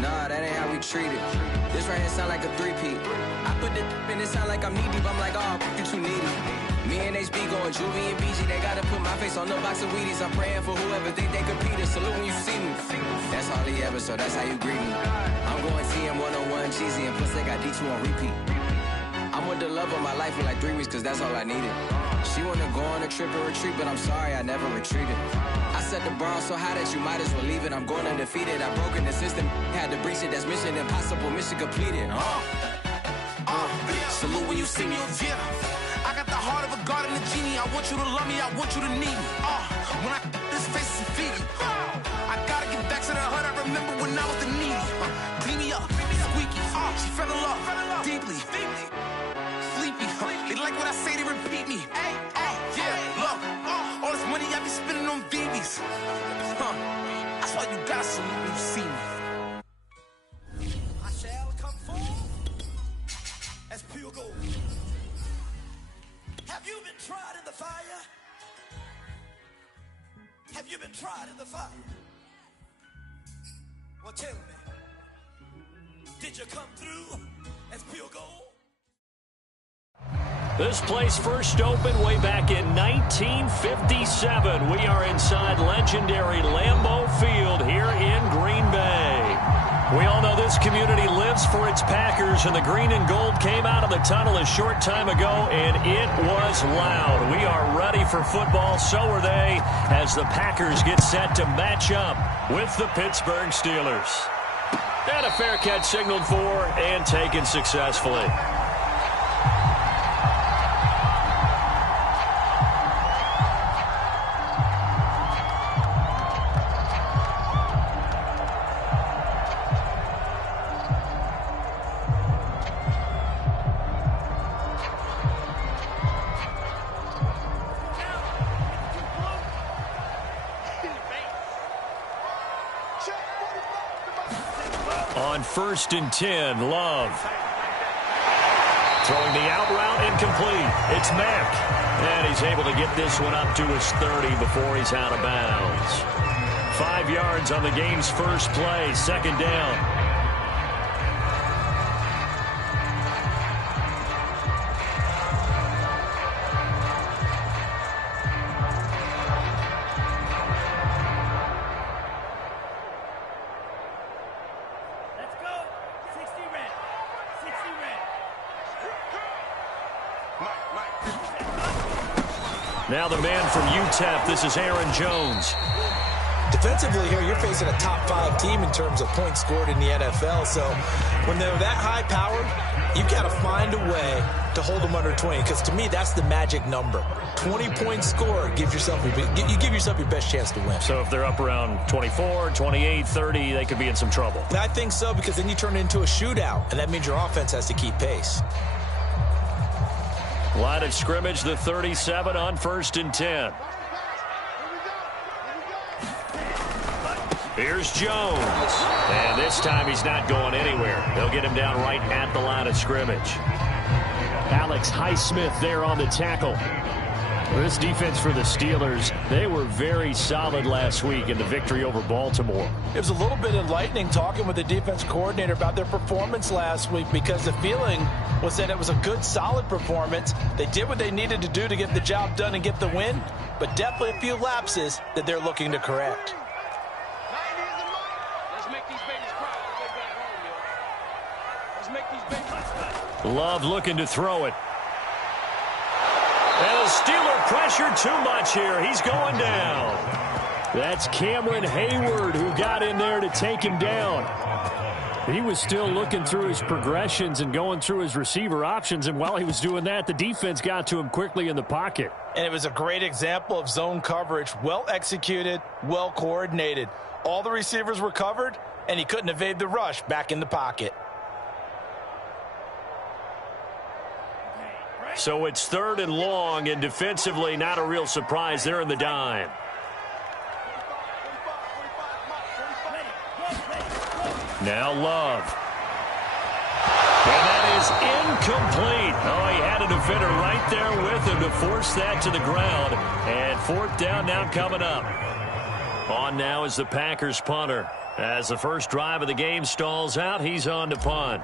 Nah, that ain't how we treat it. This right here sound like a three-peat. I put the in it sound like I'm knee-deep. I'm like, oh, you too needy. Me and HB going Juvie and BG. They gotta put my face on the box of Wheaties. I'm praying for whoever think they compete. Salute when you see me. That's all he ever, so that's how you greet me. I'm going TM 101 cheesy, and plus they got D2 on repeat. I'm with the love of my life for like 3 weeks, cause that's all I needed. She wanna go on a trip and retreat, but I'm sorry, I never retreated. I set the bar so high that you might as well leave it. I'm going undefeated, I've broken the system. Had to breach it, that's mission impossible, mission completed. Salute when you see me, yeah. I got the heart of a god and a genie. I want you to love me, I want you to need me. When I this face is Fiji. I gotta get back to the hood, I remember when I was the needy. Clean me up, squeaky. She fell in love, deeply. Sleepy, they like what I say, they repeat me. Yeah, look, all this money I be spending on BBs. That's why you gotta salute when you see me. I shall come forth as pure gold. Have you been tried in the fire? Have you been tried in the fire? Well, tell me, did you come through as pure gold? This place first opened way back in 1957. We are inside legendary Lambeau Field here in Green Bay. We all know this community lives for its Packers, and the green and gold came out of the tunnel a short time ago, and it was loud. We are ready for football, so are they, as the Packers get set to match up with the Pittsburgh Steelers. And a fair catch signaled for and taken successfully. On 1st and 10, Love. Throwing the out route incomplete. It's Mack. And he's able to get this one up to his 30 before he's out of bounds. 5 yards on the game's first play, 2nd down. Now the man from UTEP, this is Aaron Jones. Defensively here, you're facing a top 5 team in terms of points scored in the NFL. So when they're that high powered, you got to find a way to hold them under 20. Because to me, that's the magic number. 20 points scored gives yourself you give yourself your best chance to win. So if they're up around 24, 28, 30, they could be in some trouble. I think so, because then you turn it into a shootout, and that means your offense has to keep pace. Line of scrimmage, the 37 on 1st and 10. Here's Jones. And this time he's not going anywhere. They'll get him down right at the line of scrimmage. Alex Highsmith there on the tackle. This defense for the Steelers, they were very solid last week in the victory over Baltimore. It was a little bit enlightening talking with the defense coordinator about their performance last week, because the feeling was that it was a good, solid performance. They did what they needed to do to get the job done and get the win, but definitely a few lapses that they're looking to correct. Love looking to throw it. And the Steeler pressure too much here. He's going down. That's Cameron Hayward who got in there to take him down. He was still looking through his progressions and going through his receiver options, and while he was doing that, the defense got to him quickly in the pocket. And it was a great example of zone coverage. Well executed, well coordinated. All the receivers were covered, and he couldn't evade the rush back in the pocket. So it's 3rd and long, and defensively not a real surprise. They're in the dime. Now Love. And that is incomplete. Oh, he had a defender right there with him to force that to the ground. And 4th down now coming up. On now is the Packers punter. As the first drive of the game stalls out, he's on to punt.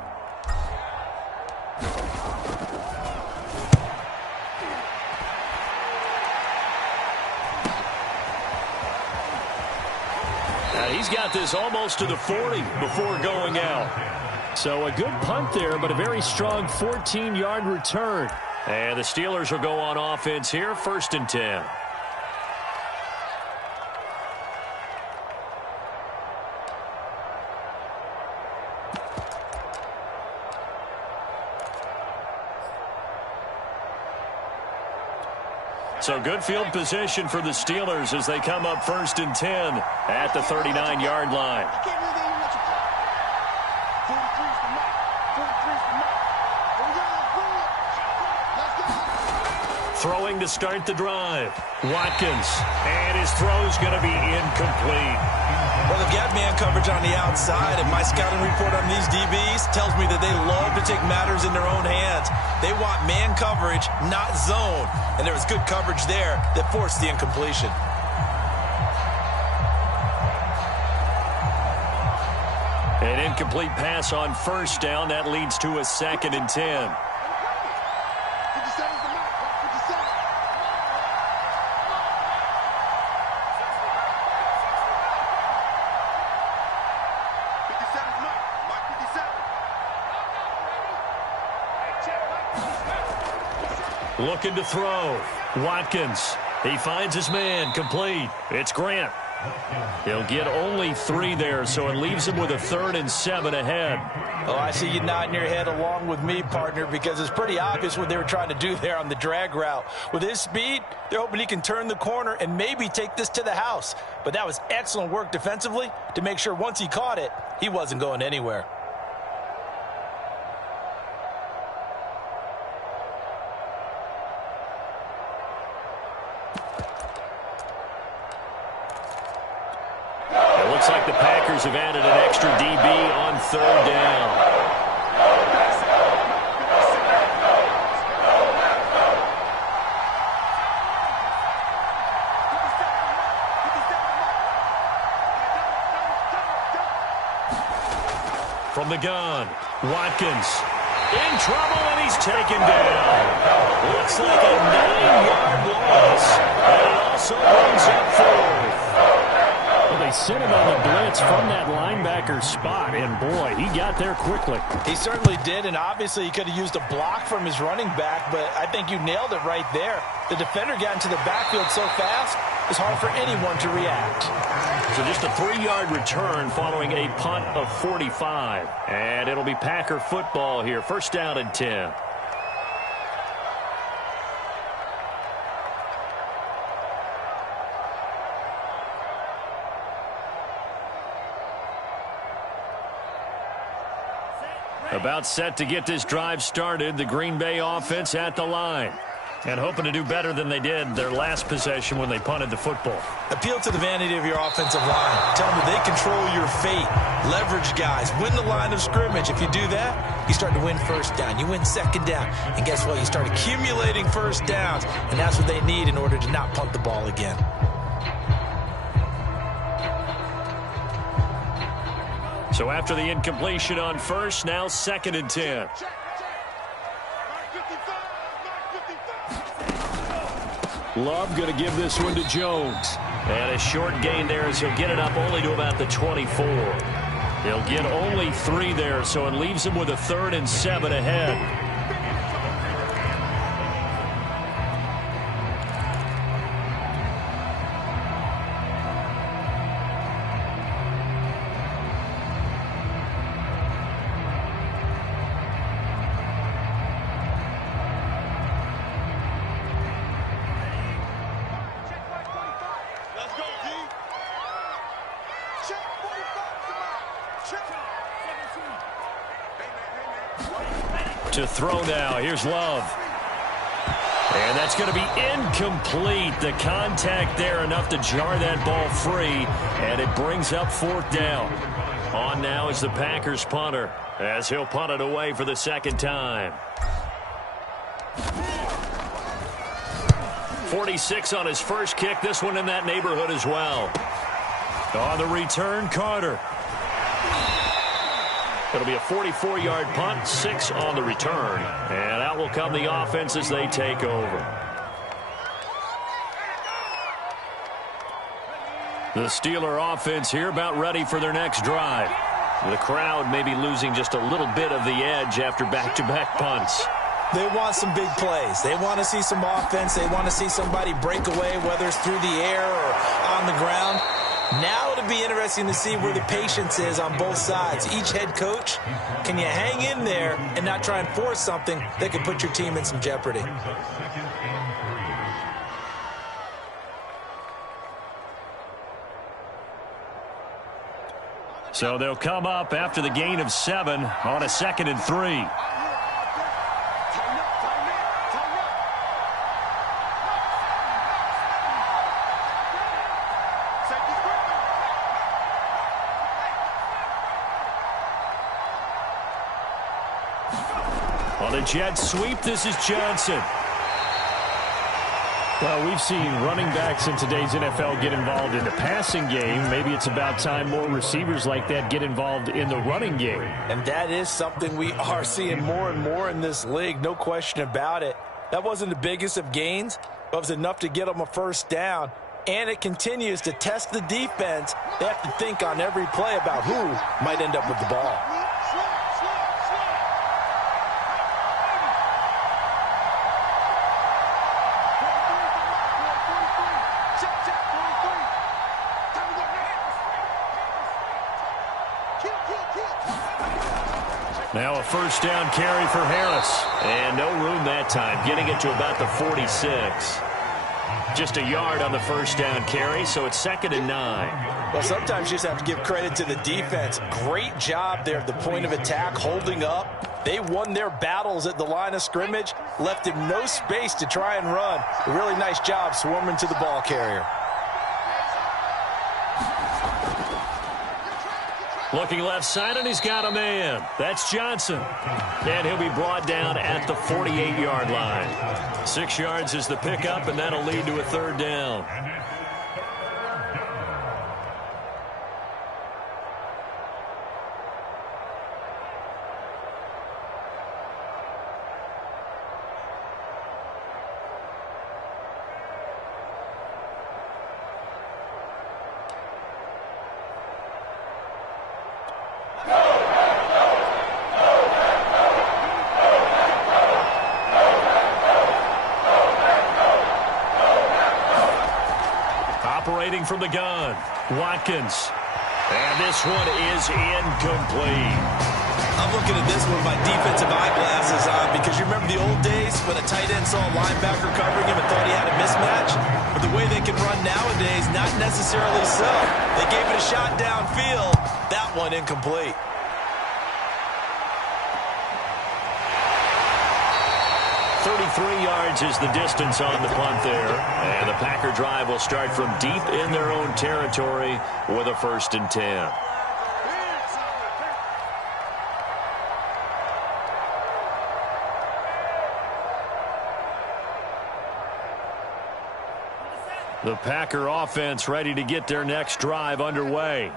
He's got this almost to the 40 before going out. So a good punt there, but a very strong 14-yard return. And the Steelers will go on offense here, 1st and 10. So good field position for the Steelers as they come up 1st and 10 at the 39-yard line. Throwing to start the drive. Watkins. And his throw's going to be incomplete. Well, they've got man coverage on the outside, and my scouting report on these DBs tells me that they love to take matters in their own hands. They want man coverage, not zone. And there was good coverage there that forced the incompletion. An incomplete pass on 1st down. That leads to a 2nd and 10. Looking to throw. Watkins. He finds his man. Complete. It's Grant. He'll get only 3 there, so it leaves him with a 3rd and 7 ahead. Oh, I see you nodding your head along with me, partner, because it's pretty obvious what they were trying to do there on the drag route. With his speed, they're hoping he can turn the corner and maybe take this to the house. But that was excellent work defensively to make sure once he caught it, he wasn't going anywhere. Looks like the Packers have added an extra DB on 3rd down. From the gun, Watkins in trouble, and he's taken down. Looks like a 9-yard loss, and it also brings up 4th. They sent him on the blitz from that linebacker spot, and boy, he got there quickly. He certainly did, and obviously he could have used a block from his running back, but I think you nailed it right there. The defender got into the backfield so fast, it's hard for anyone to react. So just a 3-yard return following a punt of 45, and it'll be Packer football here, 1st down and 10. About set to get this drive started, the Green Bay offense at the line. And hoping to do better than they did their last possession when they punted the football. Appeal to the vanity of your offensive line. Tell them that they control your fate. Leverage guys. Win the line of scrimmage. If you do that, you start to win 1st down. You win 2nd down. And guess what? You start accumulating 1st downs. And that's what they need in order to not punt the ball again. So after the incompletion on 1st, now 2nd and 10. Love going to give this one to Jones. And a short gain there as he'll get it up only to about the 24. He'll get only 3 there, so it leaves him with a 3rd and 7 ahead. To throw now. Here's Love. And that's going to be incomplete. The contact there enough to jar that ball free, and it brings up 4th down. On now is the Packers punter as he'll punt it away for the 2nd time. 46 on his first kick. This one in that neighborhood as well. On the return, Carter. It'll be a 44-yard punt, 6 on the return. And out will come the offense as they take over. The Steeler offense here about ready for their next drive. The crowd may be losing just a little bit of the edge after back-to-back punts. They want some big plays. They want to see some offense. They want to see somebody break away, whether it's through the air or on the ground. Now it'll be interesting to see where the patience is on both sides. Each head coach, can you hang in there and not try and force something that could put your team in some jeopardy? So they'll come up after the gain of 7 on a 2nd and 3. On the jet sweep, this is Johnson. Well, we've seen running backs in today's NFL get involved in the passing game. Maybe it's about time more receivers like that get involved in the running game. And that is something we are seeing more and more in this league, no question about it. That wasn't the biggest of gains, but it was enough to get them a first down. And it continues to test the defense. They have to think on every play about who might end up with the ball. Now a first down carry for Harris. And no room that time, getting it to about the 46. Just a yard on the first down carry, so it's 2nd and 9. Well, sometimes you just have to give credit to the defense. Great job there at the point of attack, holding up. They won their battles at the line of scrimmage, left him no space to try and run. A really nice job swarming to the ball carrier. Looking left side, and he's got a man. That's Johnson. And he'll be brought down at the 48-yard line. 6 yards is the pickup, and that'll lead to a 3rd down. From the gun, Watkins. And this one is incomplete. I'm looking at this one with my defensive eyeglasses on because you remember the old days when a tight end saw a linebacker covering him and thought he had a mismatch? But the way they can run nowadays, not necessarily so. They gave it a shot downfield. That one incomplete. 33 yards is the distance on the punt there. And the Packer drive will start from deep in their own territory with a 1st and 10. The Packer offense ready to get their next drive underway.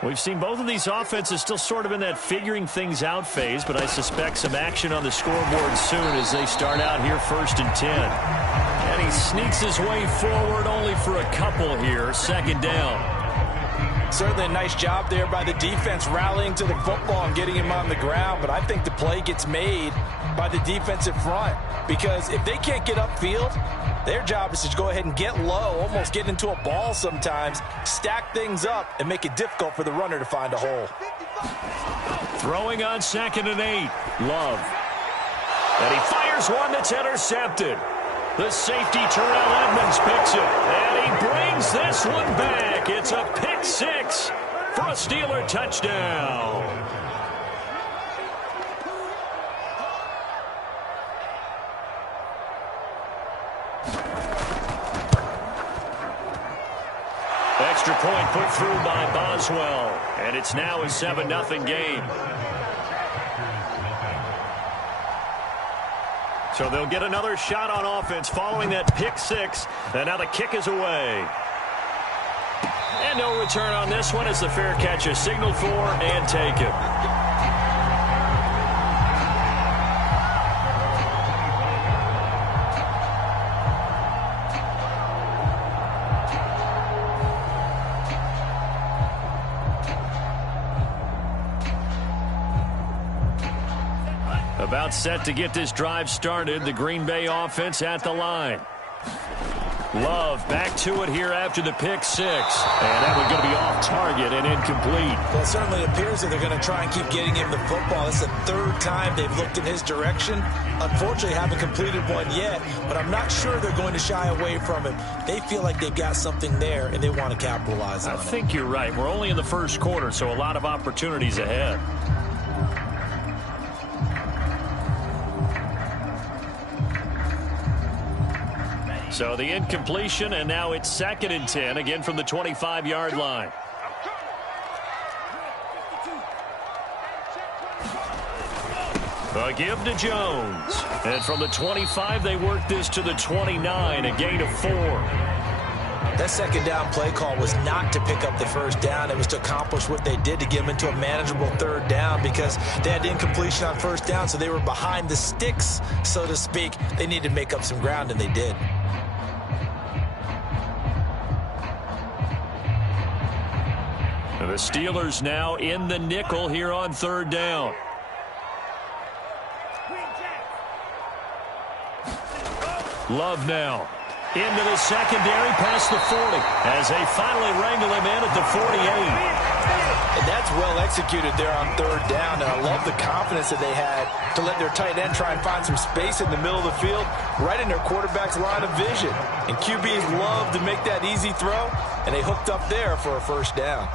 We've seen both of these offenses still sort of in that figuring things out phase, but I suspect some action on the scoreboard soon as they start out here 1st and 10. And he sneaks his way forward only for a couple here, 2nd down. Certainly a nice job there by the defense rallying to the football and getting him on the ground, but I think the play gets made by the defensive front because if they can't get upfield, their job is to go ahead and get low, almost get into a ball sometimes, stack things up, and make it difficult for the runner to find a hole. Throwing on 2nd and 8, Love. And he fires one that's intercepted. The safety, Terrell Edmonds, picks it. And he brings this one back. It's a pick 6 for a Steeler touchdown. Extra point put through by Boswell. And it's now a 7-0 game. So they'll get another shot on offense following that pick 6. And now the kick is away. And no return on this one as the fair catch is signaled for and taken. About set to get this drive started. The Green Bay offense at the line. Love back to it here after the pick six. And that one's going to be off target and incomplete. Well, it certainly appears that they're going to try and keep getting him the football. This is the third time they've looked in his direction. Unfortunately, haven't completed one yet, but I'm not sure they're going to shy away from him. They feel like they've got something there, and they want to capitalize on it. I think you're right. We're only in the first quarter, so a lot of opportunities ahead. So the incompletion, and now it's 2nd and 10, again from the 25-yard line. A give to Jones. And from the 25, they work this to the 29, a gain of 4. That second down play call was not to pick up the first down. It was to accomplish what they did to get them into a manageable third down because they had incompletion on first down, so they were behind the sticks, so to speak. They needed to make up some ground, and they did. The Steelers now in the nickel here on third down. Love now into the secondary past the 40 as they finally wrangle him in at the 48. And that's well executed there on third down. And I love the confidence that they had to let their tight end try and find some space in the middle of the field, right in their quarterback's line of vision. And QBs love to make that easy throw, and they hooked up there for a first down.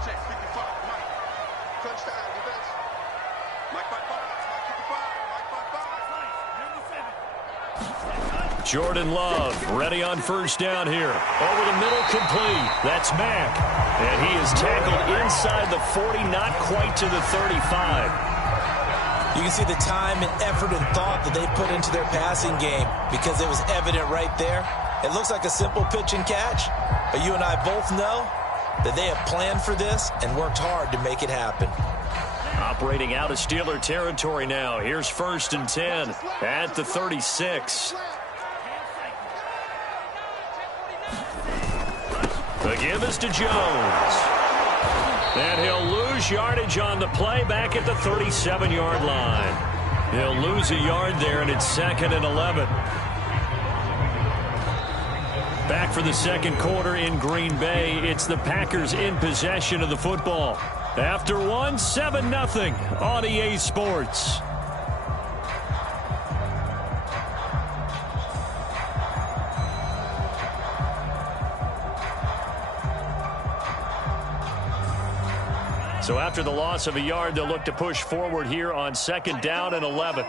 Jordan Love ready on first down here. Over the middle, complete. That's Mack. And he is tackled inside the 40, not quite to the 35. You can see the time and effort and thought that they put into their passing game because it was evident right there. It looks like a simple pitch and catch, but you and I both know that they have planned for this and worked hard to make it happen. Operating out of Steeler territory now. Here's 1st and 10 at the 36. The give is to Jones. And he'll lose yardage on the play back at the 37-yard line. He'll lose a yard there, and it's 2nd and 11. Back for the second quarter in Green Bay. It's the Packers in possession of the football. After one, 7-0 on EA Sports. So after the loss of a yard, they'll look to push forward here on 2nd down and 11.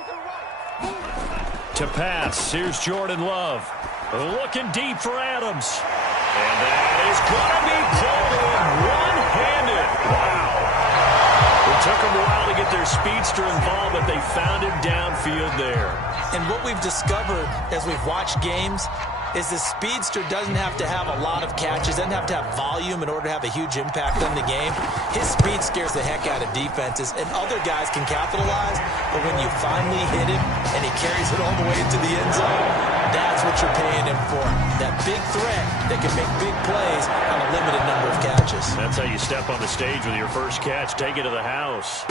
To pass, here's Jordan Love. Looking deep for Adams. And that is going to be pulled in one-handed. Wow. It took them a while to get their speedster involved, but they found him downfield there. And what we've discovered as we've watched games is the speedster doesn't have to have a lot of catches, doesn't have to have volume in order to have a huge impact on the game. His speed scares the heck out of defenses, and other guys can capitalize, but when you finally hit him and he carries it all the way into the end zone, that's what you're paying him for. That big threat that can make big plays on a limited number of catches. That's how you step on the stage with your first catch. Take it to the house.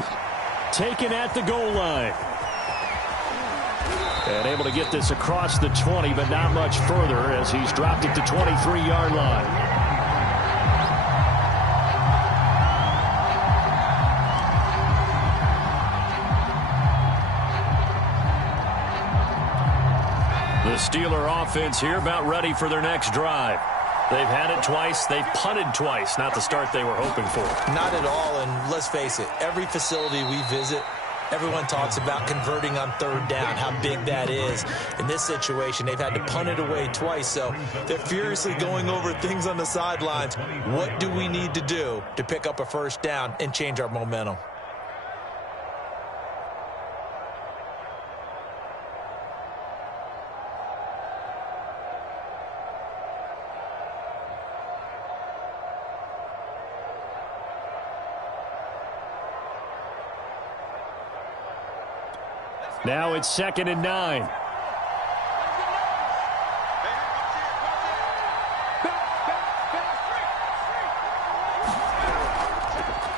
Taken at the goal line. And able to get this across the 20, but not much further as he's dropped it to 23-yard line. The Steeler offense here about ready for their next drive. They've had it twice. They've punted twice. Not the start they were hoping for. Not at all, and let's face it, every facility we visit, everyone talks about converting on third down, how big that is. In this situation, they've had to punt it away twice, so they're furiously going over things on the sidelines. What do we need to do to pick up a first down and change our momentum? Now it's 2nd and 9.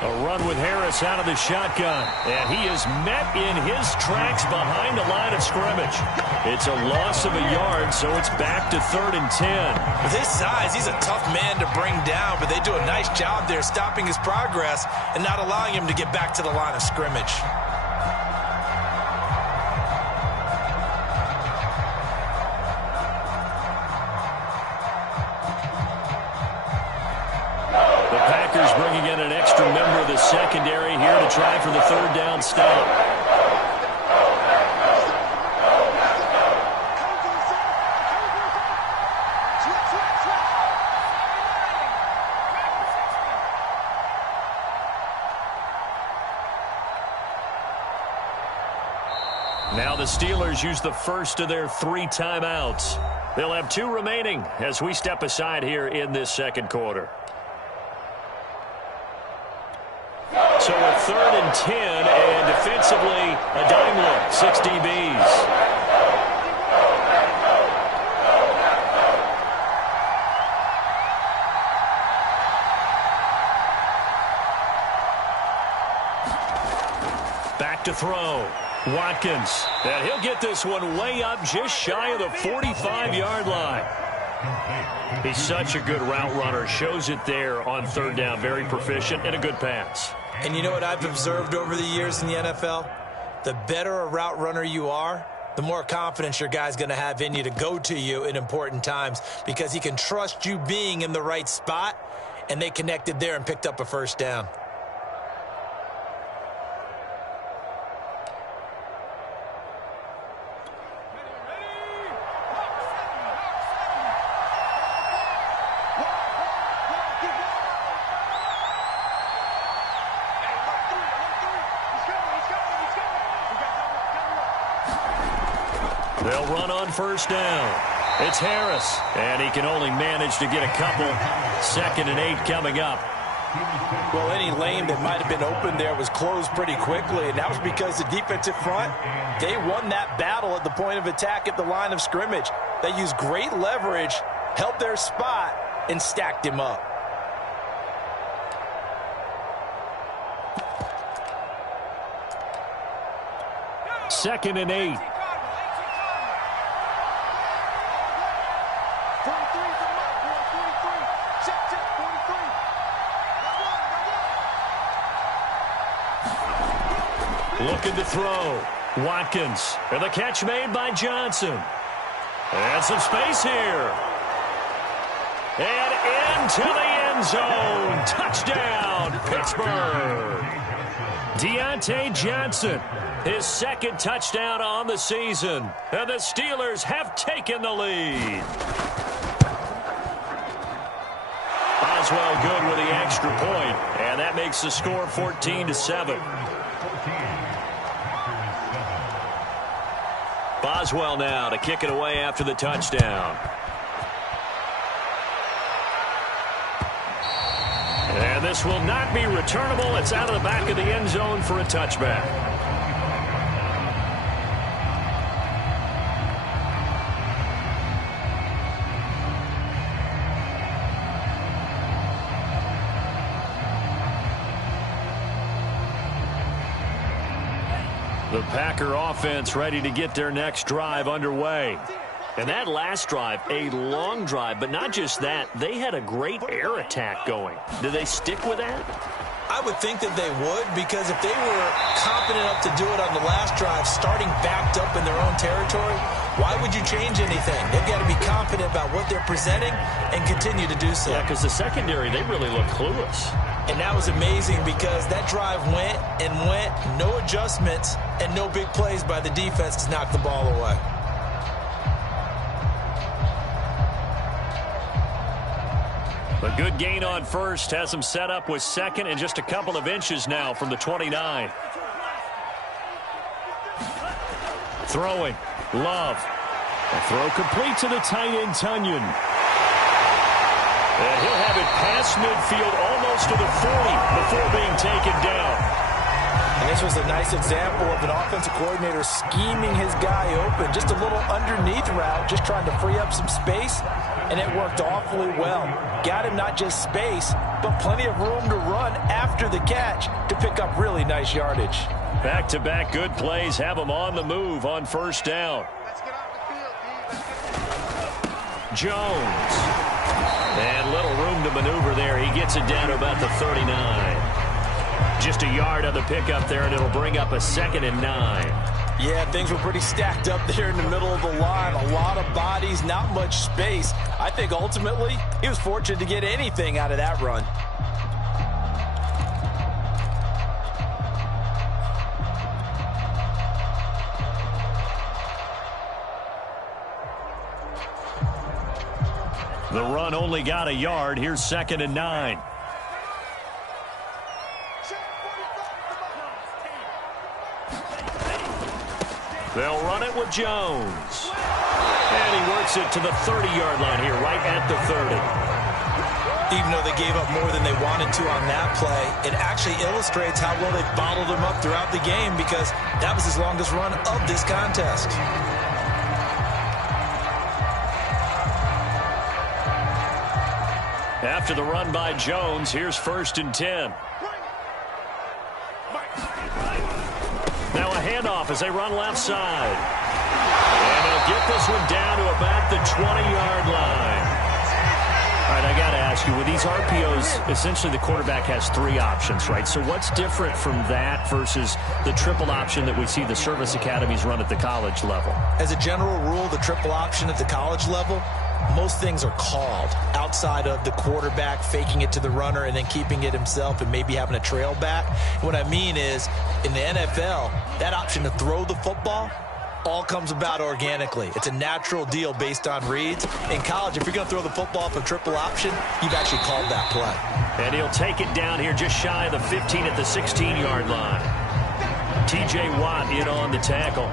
A run with Harris out of the shotgun. And he is met in his tracks behind the line of scrimmage. It's a loss of a yard, so it's back to 3rd and 10. With his size, he's a tough man to bring down, but they do a nice job there stopping his progress and not allowing him to get back to the line of scrimmage. Bringing in an extra member of the secondary here to try for the 3rd down stop. Now the Steelers use the first of their 3 timeouts. They'll have 2 remaining as we step aside here in this second quarter. So a 3rd and 10, and defensively, a dime look, 6 DBs. Back to throw. Watkins, and he'll get this one way up just shy of the 45-yard line. He's such a good route runner. Shows it there on 3rd down. Very proficient and a good pass. And you know what I've observed over the years in the NFL? The better a route runner you are, the more confidence your guy's going to have in you to go to you in important times because he can trust you being in the right spot, and they connected there and picked up a 1st down. They'll run on 1st down. It's Harris, and he can only manage to get a couple. 2nd and 8 coming up. Well, any lane that might have been open there was closed pretty quickly, and that was because the defensive front, they won that battle at the point of attack at the line of scrimmage. They used great leverage, held their spot, and stacked him up. Second and 8. Looking to throw. Watkins. And the catch made by Johnson. And some space here. And into the end zone. Touchdown, Pittsburgh. Deontay Johnson. His 2nd touchdown on the season. And the Steelers have taken the lead. Boswell good with the extra point. And that makes the score 14-7. Boswell now to kick it away after the touchdown. And this will not be returnable. It's out of the back of the end zone for a touchback. The Packer offense ready to get their next drive underway. And that last drive, a long drive, but not just that. They had a great air attack going. Do they stick with that? I would think that they would, because if they were confident enough to do it on the last drive, starting backed up in their own territory, why would you change anything? They've got to be confident about what they're presenting and continue to do so. Yeah, because the secondary, they really look clueless. And that was amazing because that drive went and went, no adjustments, and no big plays by the defense to knock the ball away. A good gain on first has him set up with 2nd and just a couple of inches now from the 29. Throwing. Love. A throw complete to the tight end, Tunyon. And he'll have it past midfield almost to the 40 before being taken down. And This was a nice example of an offensive coordinator scheming his guy open. Just a little underneath route, just trying to free up some space, and it worked awfully well. Got him not just space, but plenty of room to run after the catch to pick up really nice yardage. Back-to-back good plays have him on the move on first down. Jones. And little room to maneuver there. He gets it down to about the 39. Just a yard on the pickup there, and it'll bring up a 2nd and 9. Yeah, things were pretty stacked up there in the middle of the line. A lot of bodies, not much space. I think ultimately he was fortunate to get anything out of that run. The run only got a yard. Here's 2nd and 9. They'll run it with Jones. And he works it to the 30-yard line here, right at the 30. Even though they gave up more than they wanted to on that play, it actually illustrates how well they bottled them up throughout the game, because that was his longest run of this contest. After the run by Jones, here's 1st and 10. Now a handoff as they run left side. And they'll get this one down to about the 20-yard line. All right, I got to ask you, with these RPOs, essentially the quarterback has 3 options, right? So what's different from that versus the triple option that we see the service academies run at the college level? As a general rule, the triple option at the college level, most things are called outside of the quarterback faking it to the runner and then keeping it himself and maybe having a trail back. What I mean is, in the NFL, that option to throw the football all comes about organically. It's a natural deal based on reads. In college, if you're going to throw the football for triple option, you've actually called that play. And he'll take it down here just shy of the 15 at the 16-yard line. T.J. Watt in on the tackle.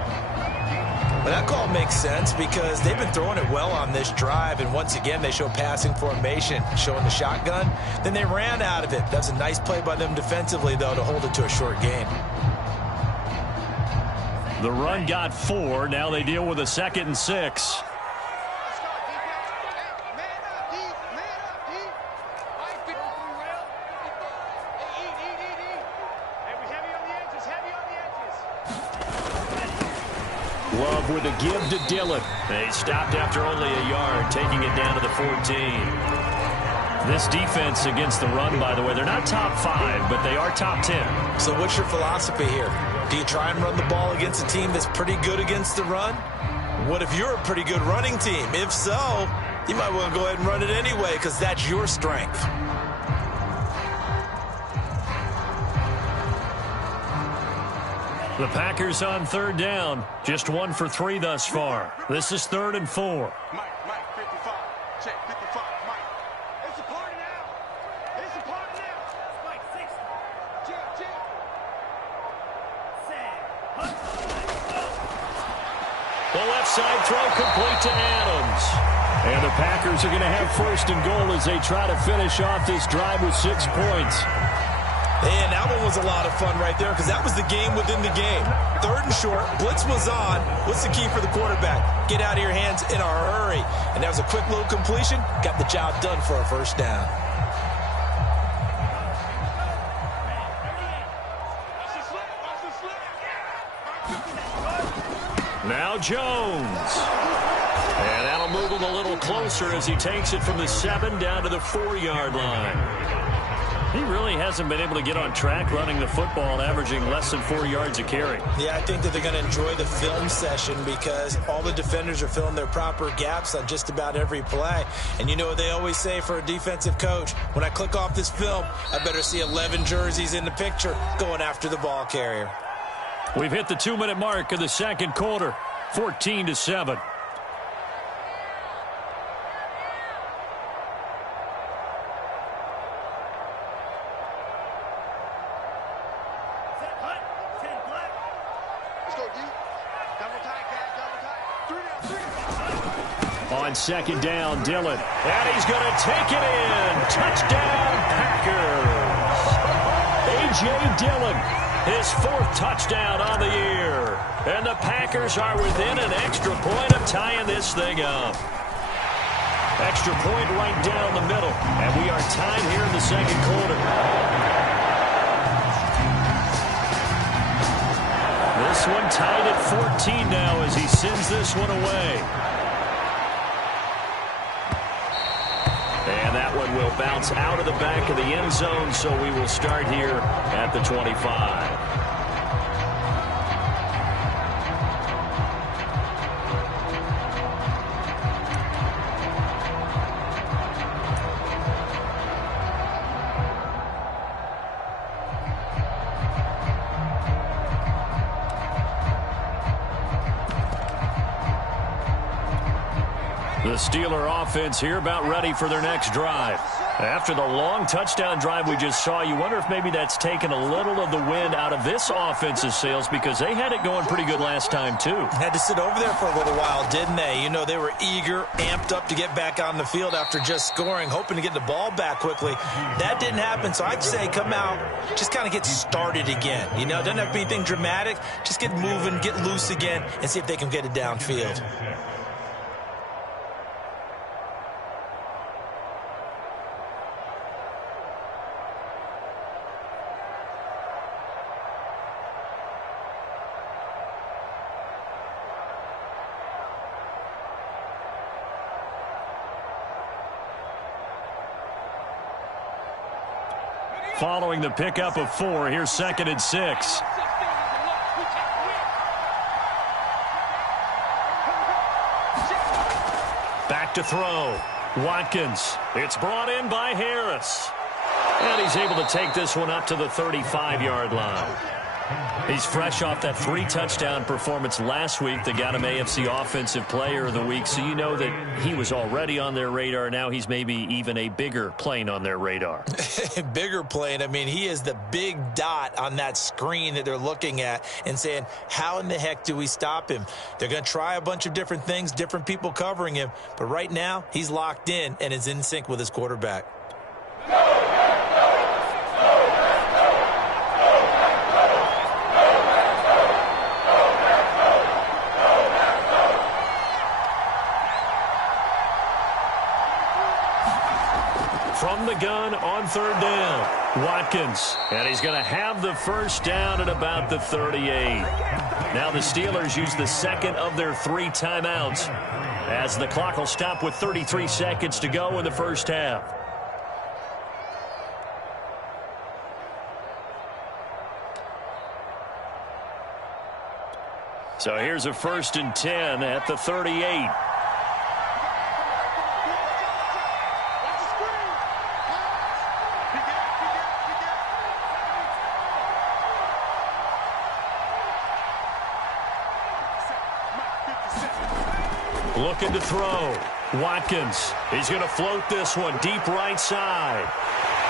But that call makes sense because they've been throwing it well on this drive, and once again they show passing formation, showing the shotgun. Then they ran out of it. That's a nice play by them defensively, though, to hold it to a short gain. The run got 4. Now they deal with a 2nd and 6. Love with a give to Dillon. They stopped after only a yard, taking it down to the 14. This defense against the run, by the way, they're not top 5, but they are top 10. So what's your philosophy here? Do you try and run the ball against a team that's pretty good against the run? What if you're a pretty good running team? If so, you might want to go ahead and run it anyway because that's your strength. The Packers on 3rd down. Just 1 for 3 thus far. This is 3rd and 4. Mike, 55. Check, 55. Mike. It's a party now. It's a party now. Mike, 60. Check. The left side throw complete to Adams. And the Packers are going to have 1st and goal as they try to finish off this drive with 6 points. And that one was a lot of fun right there because that was the game within the game. 3rd and short, blitz was on. What's the key for the quarterback? Get out of your hands in a hurry. And that was a quick little completion. Got the job done for a 1st down. Now Jones. And that'll move him a little closer as he takes it from the 7 down to the 4-yard line. He really hasn't been able to get on track running the football, averaging less than 4 yards a carry. Yeah, I think that they're going to enjoy the film session because all the defenders are filling their proper gaps on just about every play. And you know what they always say for a defensive coach? When I click off this film, I better see 11 jerseys in the picture going after the ball carrier. We've hit the 2-minute mark of the 2nd quarter, 14-7. On 2nd down, Dillon. And he's going to take it in. Touchdown, Packers. A.J. Dillon His 4th touchdown on the year. And the Packers are within an extra point of tying this thing up. Extra point right down the middle. And we are tied here in the second quarter. This one tied at 14 now as he sends this one away. And that one will bounce out of the back of the end zone, so we will start here at the 25. The Steeler offense here about ready for their next drive. After the long touchdown drive we just saw, you wonder if maybe that's taken a little of the wind out of this offense's sails because they had it going pretty good last time too. Had to sit over there for a little while, didn't they? You know, they were eager, amped up to get back on the field after just scoring, hoping to get the ball back quickly. That didn't happen, so I'd say come out, just kind of get started again. You know, doesn't have to be anything dramatic. Just get moving, get loose again, and see if they can get it downfield. Following the pickup of 4, here's 2nd and 6. Back to throw. Watkins. It's brought in by Harris. And he's able to take this one up to the 35-yard line. He's fresh off that 3-touchdown performance last week that got him AFC Offensive Player of the Week, so you know that he was already on their radar. Now he's maybe even a bigger plane on their radar. Bigger plane. I mean, he is the big dot on that screen that they're looking at and saying, how in the heck do we stop him? They're going to try a bunch of different things, different people covering him, but right now he's locked in and is in sync with his quarterback. From the gun on 3rd down, Watkins, and he's going to have the first down at about the 38. Now the Steelers use the 2nd of their 3 timeouts as the clock will stop with 33 seconds to go in the first half. So here's a 1st and 10 at the 38. Looking to throw. Watkins. He's going to float this one deep right side.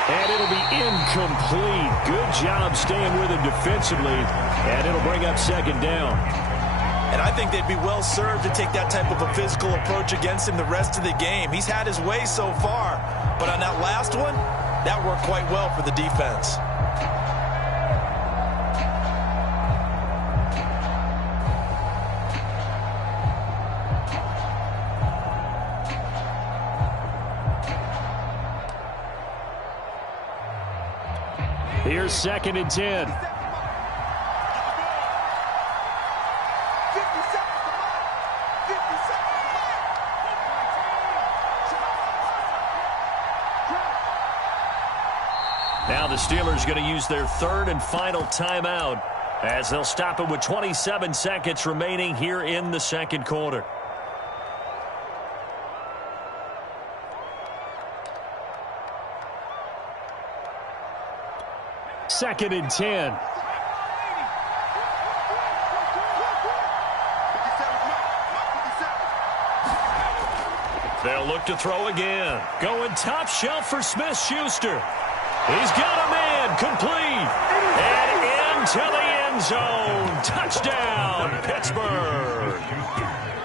And it'll be incomplete. Good job staying with him defensively. And it'll bring up 2nd down. And I think they'd be well served to take that type of a physical approach against him the rest of the game. He's had his way so far. But on that last one, that worked quite well for the defense. Here's 2nd and 10. Now the Steelers going to use their 3rd and final timeout as they'll stop it with 27 seconds remaining here in the second quarter. Second and 10. They'll look to throw again. Going top shelf for Smith-Schuster. He's got a man complete. And into the end zone. Touchdown, Pittsburgh.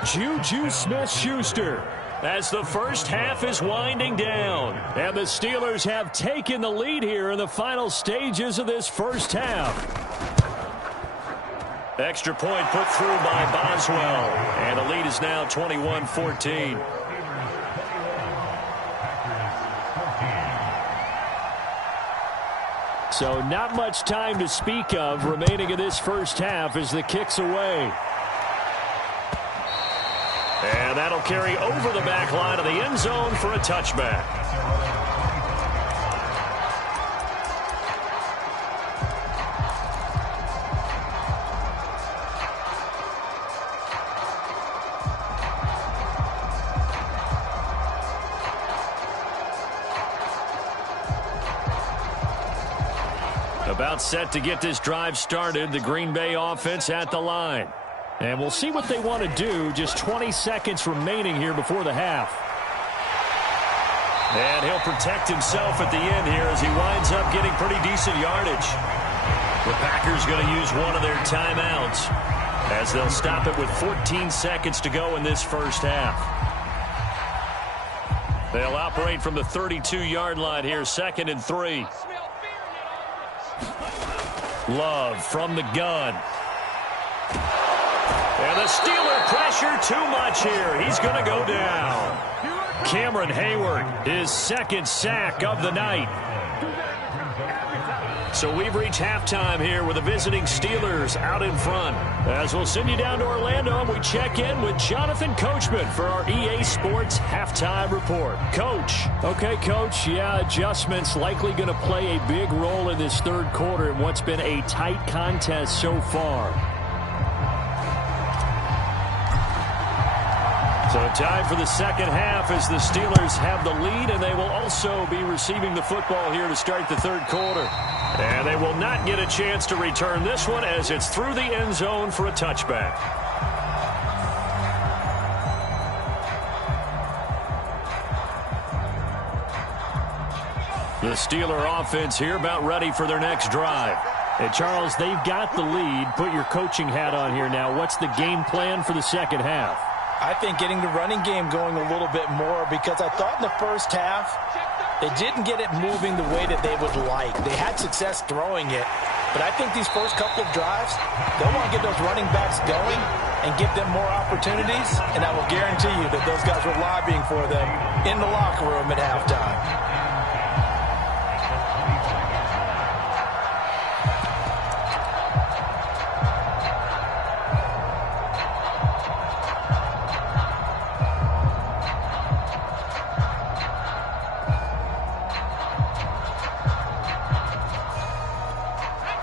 Juju Smith-Schuster. As the first half is winding down. And the Steelers have taken the lead here in the final stages of this first half. Extra point put through by Boswell. And the lead is now 21-14. So not much time to speak of remaining in this first half as the kick's away. And that'll carry over the back line of the end zone for a touchback. About set to get this drive started, the Green Bay offense at the line. And we'll see what they want to do. Just 20 seconds remaining here before the half. And he'll protect himself at the end here as he winds up getting pretty decent yardage. The Packers going to use one of their timeouts as they'll stop it with 14 seconds to go in this first half. They'll operate from the 32-yard line here, 2nd and 3. Love from the gun. And the Steeler pressure too much here. He's going to go down. Cameron Hayward, his 2nd sack of the night. So we've reached halftime here with the visiting Steelers out in front. As we'll send you down to Orlando, and we check in with Jonathan Coachman for our EA Sports Halftime Report. Coach. Okay, Coach, yeah, adjustments likely going to play a big role in this third quarter in what's been a tight contest so far. So time for the second half as the Steelers have the lead, and they will also be receiving the football here to start the third quarter. And they will not get a chance to return this one as it's through the end zone for a touchback. The Steeler offense here about ready for their next drive. And Charles, they've got the lead. Put your coaching hat on here now. What's the game plan for the second half? I think getting the running game going a little bit more, because I thought in the first half they didn't get it moving the way that they would like. They had success throwing it, but I think these first couple of drives, they'll want to get those running backs going and give them more opportunities, and I will guarantee you that those guys were lobbying for them in the locker room at halftime.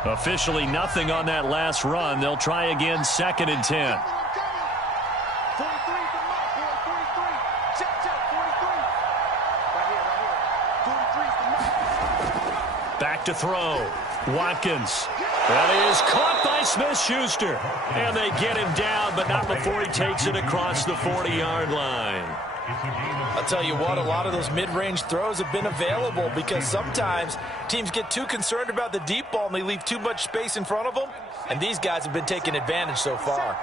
Officially nothing on that last run. They'll try again, 2nd and 10. Back to throw. Watkins. That is caught by Smith-Schuster. And they get him down, but not before he takes it across the 40-yard line. I'll tell you what, a lot of those mid-range throws have been available because sometimes teams get too concerned about the deep ball and they leave too much space in front of them, and these guys have been taking advantage so far.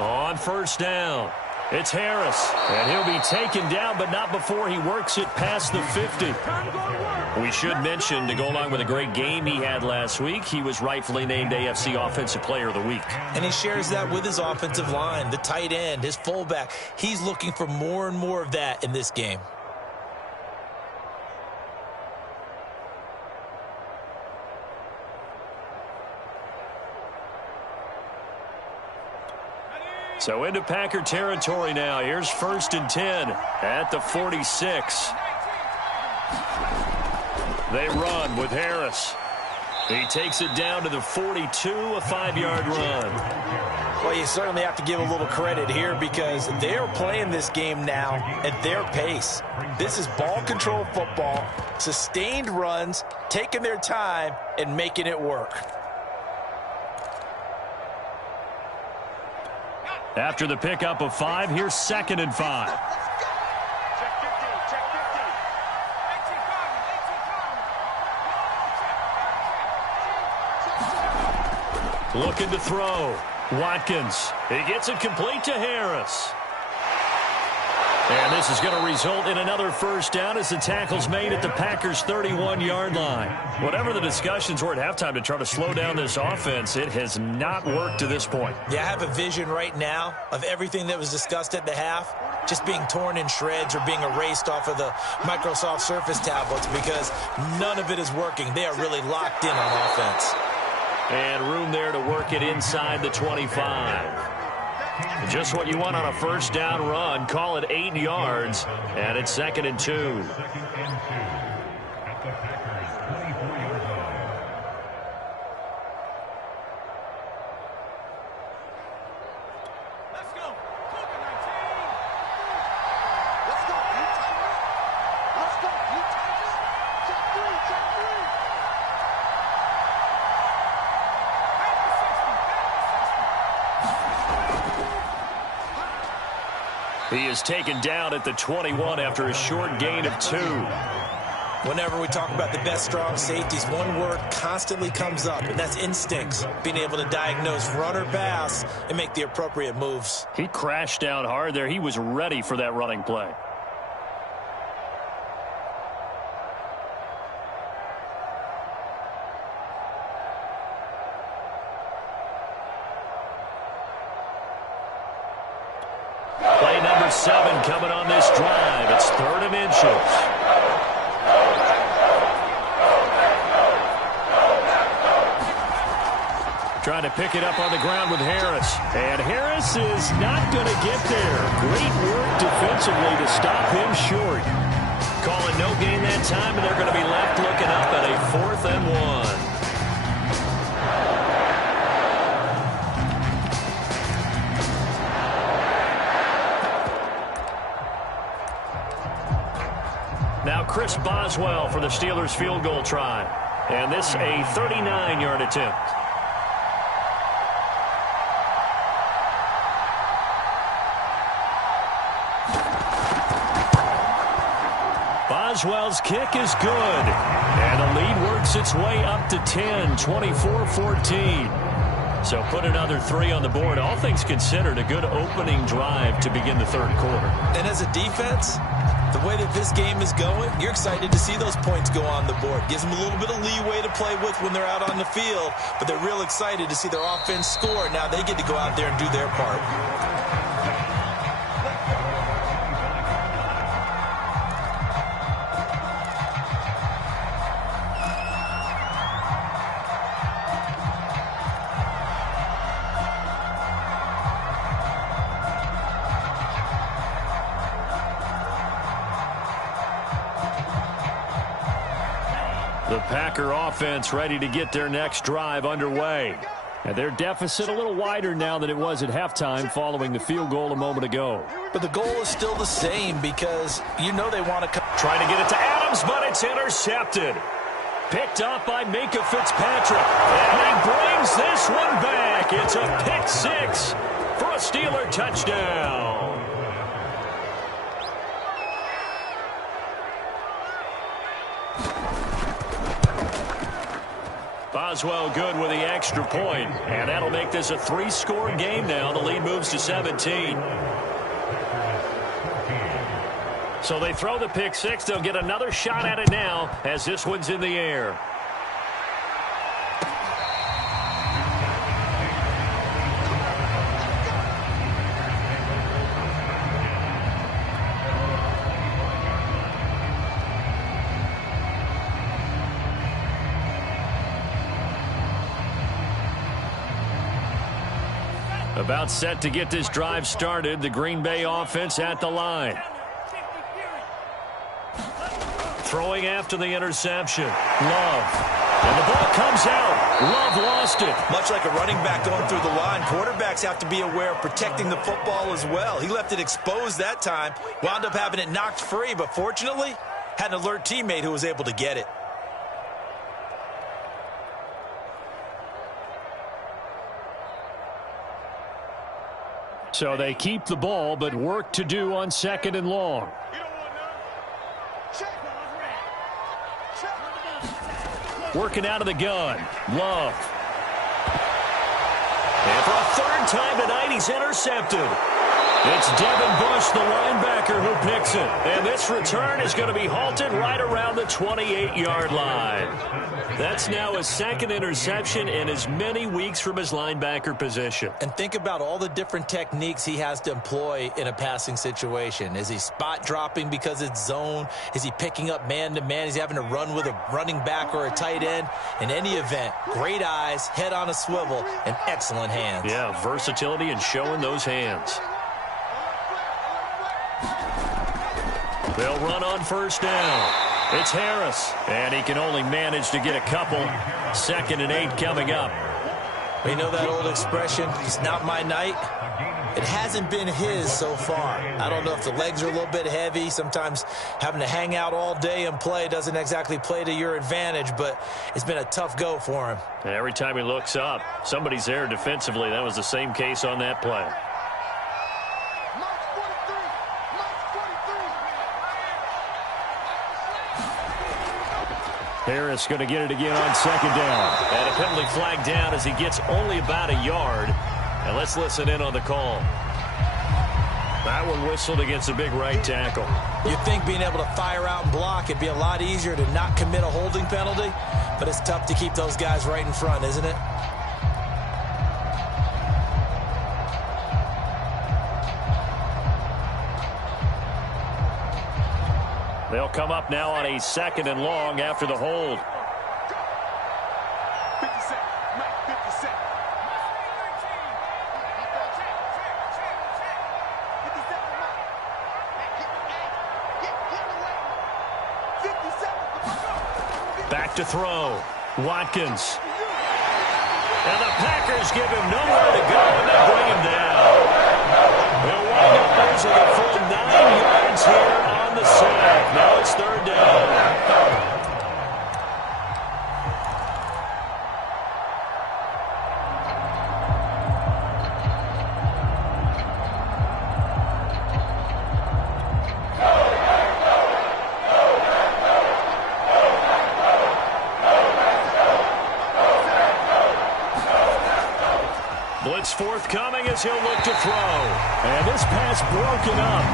On first down, it's Harris, and he'll be taken down, but not before he works it past the 50. We should mention, to go along with a great game he had last week, he was rightfully named AFC Offensive Player of the Week. And he shares that with his offensive line, the tight end, his fullback. He's looking for more and more of that in this game. So into Packer territory now. Here's 1st and 10 at the 46. They run with Harris. He takes it down to the 42, a 5-yard run. Well, you certainly have to give a little credit here because they're playing this game now at their pace. This is ball control football, sustained runs, taking their time, and making it work. After the pickup of 5, here's 2nd and 5. Looking to throw. Watkins. He gets it complete to Harris. And this is going to result in another first down as the tackle's made at the Packers' 31-yard line. Whatever the discussions were at halftime to try to slow down this offense, it has not worked to this point. Yeah, I have a vision right now of everything that was discussed at the half just being torn in shreds or being erased off of the Microsoft Surface tablets because none of it is working. They are really locked in on offense. And room there to work it inside the 25. Just what you want on a first down run. Call it 8 yards, and it's 2nd and 2. He is taken down at the 21 after a short gain of 2. Whenever we talk about the best strong safeties, one word constantly comes up, and that's instincts. Being able to diagnose run or pass and make the appropriate moves. He crashed down hard there. He was ready for that running play. Play number 7 coming on this drive. It's 3rd and inches. Trying to pick it up on the ground with Harris. And Harris is not going to get there. Great work defensively to stop him short. Calling no gain that time, and they're going to be left looking up at a 4th and 1. Now Chris Boswell for the Steelers field goal try. And this a 39-yard attempt. Boswell's kick is good. And the lead works its way up to 10, 24-14. So put another 3 on the board. All things considered, a good opening drive to begin the 3rd quarter. And as a defense, the way that this game is going, you're excited to see those points go on the board. Gives them a little bit of leeway to play with when they're out on the field, but they're real excited to see their offense score. Now they get to go out there and do their part. The Packer offense ready to get their next drive underway. And their deficit a little wider now than it was at halftime following the field goal a moment ago. But the goal is still the same because you know they want to try to get it to Adams, but it's intercepted. Picked up by Minkah Fitzpatrick. And he brings this one back. It's a pick 6 for a Steeler touchdown. Boswell good with the extra point, and that'll make this a 3-score game now. The lead moves to 17. So they throw the pick 6. They'll get another shot at it now as this one's in the air. About set to get this drive started. The Green Bay offense at the line. Throwing after the interception. Love. And the ball comes out. Love lost it. Much like a running back going through the line, quarterbacks have to be aware of protecting the football as well. He left it exposed that time. Wound up having it knocked free, but fortunately, had an alert teammate who was able to get it. So they keep the ball, but work to do on 2nd and long. Working out of the gun. Love. And For a third time tonight, he's intercepted. It's Devin Bush, the linebacker, who picks it. And this return is going to be halted right around the 28-yard line. That's now his second interception in as many weeks from his linebacker position. And think about all the different techniques he has to employ in a passing situation. Is he spot dropping because it's zone? Is he picking up man-to-man? Is he having to run with a running back or a tight end? In any event, great eyes, head on a swivel, and excellent hands. Yeah, versatility and showing those hands. They'll run on first down. It's Harris, and he can only manage to get a couple. 2nd and 8 coming up. You know that old expression, it's not my night? It hasn't been his so far. I don't know if the legs are a little bit heavy. Sometimes having to hang out all day and play doesn't exactly play to your advantage, but it's been a tough go for him. And every time he looks up, somebody's there defensively. That was the same case on that play. Harris going to get it again on 2nd down. And a penalty flag down as he gets only about a yard. And let's listen in on the call. That one whistled against a big right tackle. You'd think being able to fire out and block it'd be a lot easier to not commit a holding penalty, but it's tough to keep those guys right in front, isn't it? They'll come up now on a 2nd and long after the hold. Back to throw. Watkins. And the Packers give him nowhere to go, and they bring him down. They'll wind up losing a full 9 yards here on the sack. Now it's 3rd down. Blitz forthcoming as he'll look to throw. And this pass broken up.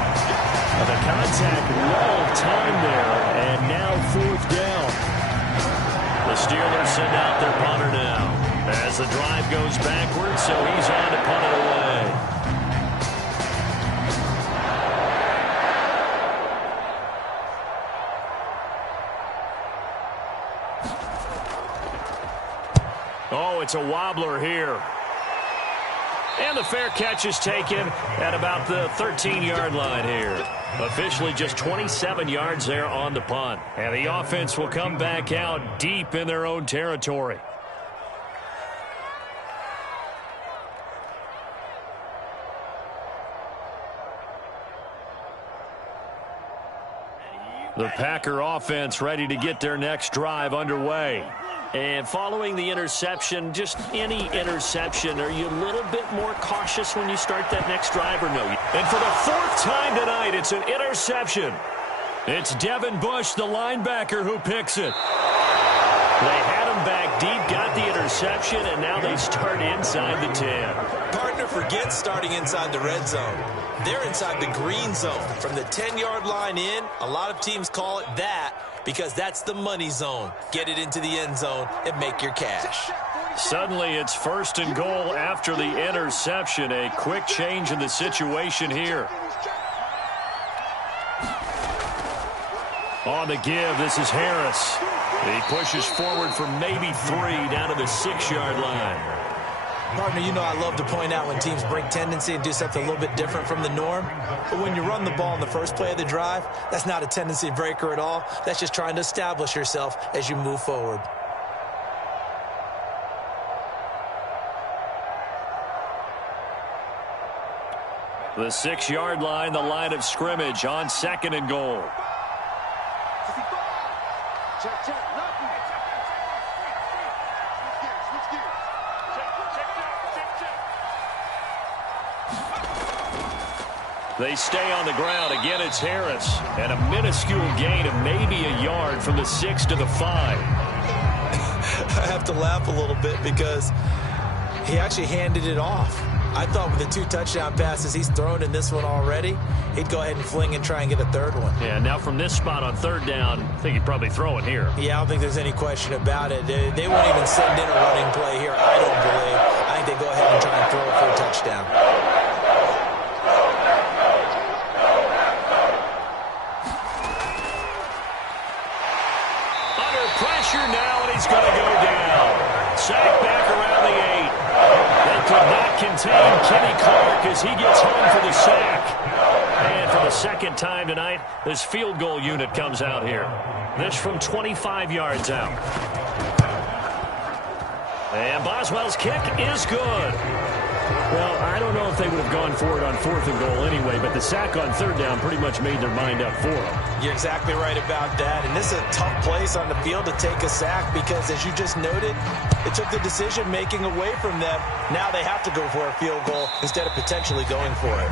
And the contact well timed there. And now 4th down. The Steelers send out their punter now. As the drive goes backwards, so he's on to punt it away. Oh, it's a wobbler here. And the fair catch is taken at about the 13-yard line here. Officially just 27 yards there on the punt. And the offense will come back out deep in their own territory. The Packer offense ready to get their next drive underway. And following the interception, just any interception, are you a little bit more cautious when you start that next drive or no? And for the 4th time tonight, it's an interception. It's Devin Bush, the linebacker, who picks it. They had him back deep, got the interception, and now they start inside the 10. Partner forgets starting inside the red zone. They're inside the green zone. From the 10-yard line in, a lot of teams call it that because that's the money zone. Get it into the end zone and make your cash. Suddenly it's 1st and goal after the interception. A quick change in the situation here. On the give, this is Harris. He pushes forward for maybe 3 down to the 6-yard line. Partner, you know I love to point out when teams break tendency and do something a little bit different from the norm. But when you run the ball in the first play of the drive, that's not a tendency breaker at all. That's just trying to establish yourself as you move forward. The 6-yard line, the line of scrimmage on 2nd and goal. They stay on the ground. Again, it's Harris. And a minuscule gain of maybe a yard from the 6 to the 5. I have to laugh a little bit because He actually handed it off. I thought with the 2 touchdown passes he's thrown in this one already, he'd go ahead and fling and try and get a third one. Yeah, now from this spot on third down, I think he'd probably throw it here. Yeah, I don't think there's any question about it. They won't even send in a running play here, I don't believe. I think they go ahead and try and throw it for a touchdown. Under pressure now, and he's going to go down. Sack back around the 8. They could not contain Kenny Clark as he gets home for the sack. And for the second time tonight, this field goal unit comes out here. This from 25 yards out. And Boswell's kick is good. Well, I don't know if they would have gone for it on 4th and goal anyway, but the sack on 3rd down pretty much made their mind up for them. You're exactly right about that. And this is a tough place on the field to take a sack because, as you just noted, it took the decision-making away from them. Now they have to go for a field goal instead of potentially going for it.